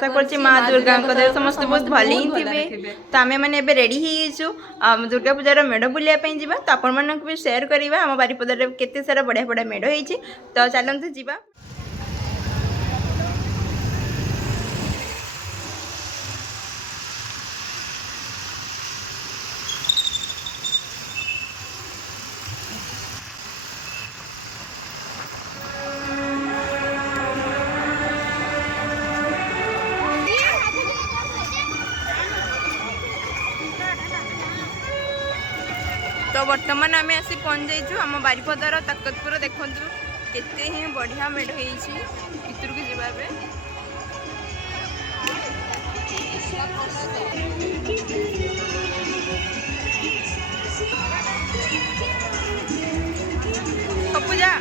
आशा करछि माँ दुर्गा देह समस्त बहुत भले ही थे। तो आम मैंने रेडी हो दुर्गा पूजार मेढ़ बुलायापी जावा तो आपण मानक भी शेयर करवा आम बारिपदार केते सारा बढ़िया बढ़िया मेढ़ होती। तो चलते ଯିବା। तो वर्तमान आम आसी पहुँच जाइए आम बारिपदार ताकतपुर देखु केते ही बढ़िया मेढ़ भीतर को जावाबे पूजा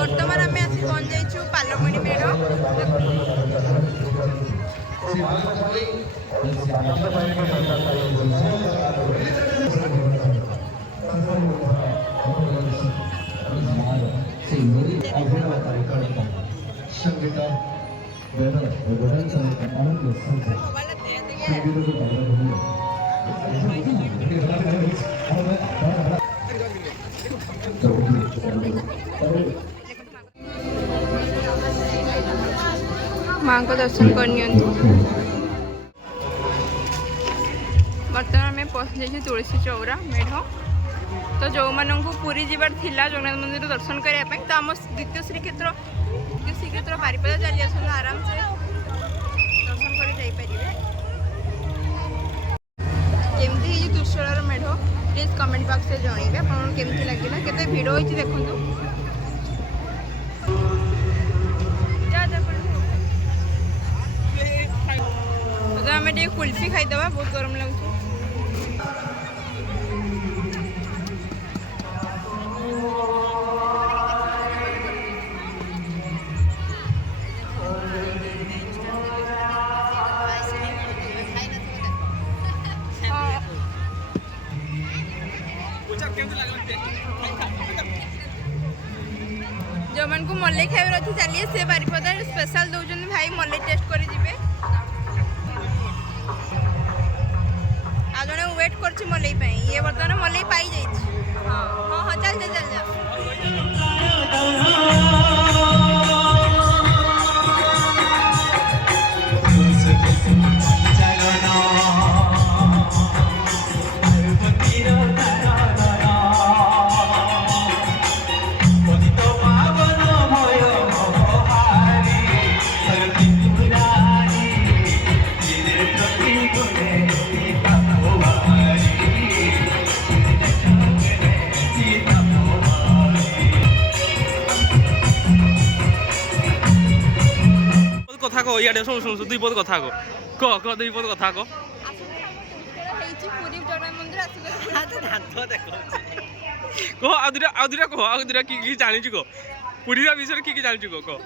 वर्तमान आम आसी पहुँच जाइए पालमणि मेढ़ माँ को दर्शन करनी। बर्तमान आम पहुँच जाइए तुलसी चौरा मेढ़। तो जो मानू पुरी जीवार थिला जगन्नाथ मंदिर दर्शन करने तो आम द्वितीय श्रीक्षेत्र बारिपदा चली आस आराम से दर्शन कर केमती त्रिशूल मेढ़ प्लीज कमेंट बॉक्स में जनइबे आपन केमती लगिला केते भिड़ होइछि देखंतु। तो आम कुल्फी खाईदबा बहुत गरम लगुच। जो मन को मल्लई खाइबार अच्छी चलिए से बारिपदा स्पेशल दौरान भाई मल्लई टेस्ट कर जिबे। आ जने वेट करछि मल्लई पे ये बर्तमान मल्लई पाई जाइछि। हां हां हां चल जा चल जा। कथा कह इे शुण शुण दुई पद कथा कह कह दुई पद कथा कह कह आदुरा कह आदुरा कि जानी कह पुरी विषय कि जानी कह कह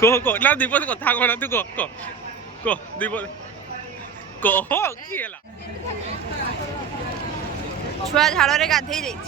कह ना दुई पद कथा कह ना तू कह कह कह दुई पद कह कि छुआ झाड़ गाधे जाइए।